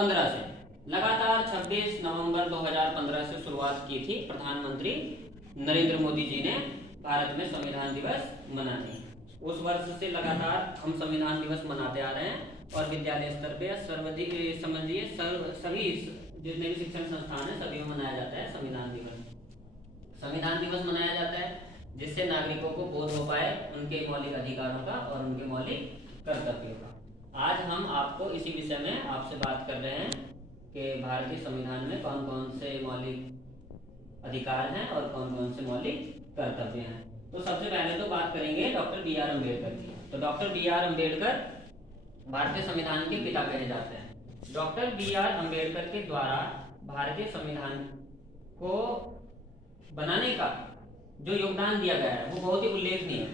2015 से लगातार 26 नवंबर 2015 से शुरुआत की थी प्रधानमंत्री नरेंद्र मोदी जी ने भारत में संविधान दिवस मनाने। उस वर्ष से लगातार हम संविधान दिवस मनाते आ रहे हैं और विद्यालय स्तर पे सर्वाधिक समझिए सभी जितने भी शिक्षण संस्थान है सभी में मनाया जाता है संविधान दिवस। संविधान दिवस मनाया जाता है जिससे नागरिकों को बोध हो पाए उनके मौलिक अधिकारों का और उनके मौलिक कर्तव्यों का। आज हम आपको इसी विषय में आपसे बात कर रहे हैं कि भारतीय संविधान में कौन कौन से मौलिक अधिकार हैं और कौन कौन से मौलिक कर्तव्य हैं। तो सबसे पहले तो बात करेंगे डॉक्टर बी आर अम्बेडकर की। तो डॉक्टर बी आर अम्बेडकर भारतीय संविधान के पिता कहे जाते हैं। डॉक्टर बी आर अम्बेडकर के द्वारा भारतीय संविधान को बनाने का जो योगदान दिया गया है वो बहुत ही उल्लेखनीय है।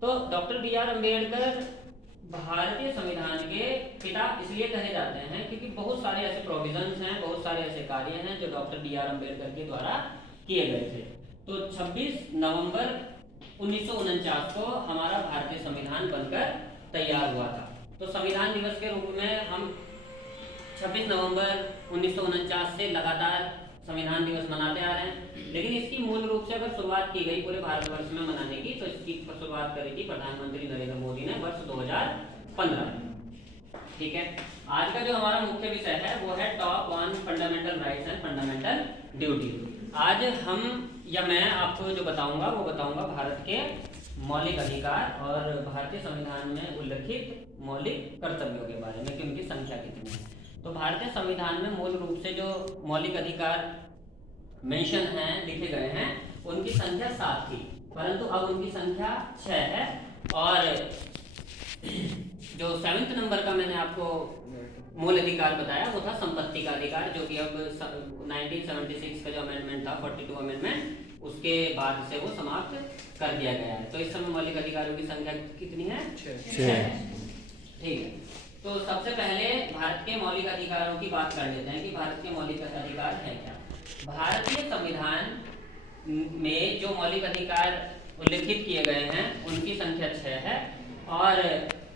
तो डॉक्टर बी आर अम्बेडकर भारतीय संविधान के पिता इसलिए कहे जाते हैं क्योंकि बहुत सारे ऐसे प्रोविजंस हैं, बहुत सारे ऐसे कार्य हैं जो डॉक्टर बी आर अम्बेडकर के द्वारा किए गए थे। तो 26 नवंबर 1949 को हमारा भारतीय संविधान बनकर तैयार हुआ था। तो संविधान दिवस के रूप में हम 26 नवंबर 1949 से लगातार संविधान दिवस मनाते आ रहे हैं। लेकिन इसकी मूल रूप से अगर शुरुआत की गई पूरे भारतवर्ष में मनाने की तो इसकी शुरुआत करी थी प्रधानमंत्री नरेंद्र मोदी ने वर्ष 2015 में। ठीक है, आज का जो हमारा मुख्य विषय है वो है top 1 fundamental rights and fundamental duty. आज हम या मैं आपको जो बताऊंगा वो बताऊंगा भारत के मौलिक अधिकार और भारतीय संविधान में उल्लिखित मौलिक कर्तव्यों के बारे में कि उनकी संख्या कितनी है। तो भारतीय संविधान में मूल रूप से जो मौलिक अधिकार मेंशन हैं, लिखे गए हैं, उनकी संख्या 7 थी, परंतु अब उनकी संख्या 6 है। और जो 7वें नंबर का मैंने आपको मूल अधिकार बताया वो था संपत्ति का अधिकार, जो कि अब 1976 का जो अमेंडमेंट था 42 अमेंडमेंट उसके बाद से वो समाप्त कर दिया गया है। तो इस समय मौलिक अधिकारों की संख्या कितनी है? 6। ठीक है, तो सबसे पहले भारत के मौलिक अधिकारों की बात कर लेते हैं कि भारत के मौलिक अधिकार है क्या। भारतीय संविधान में जो मौलिक अधिकार उल्लिखित किए गए हैं उनकी संख्या 6 है और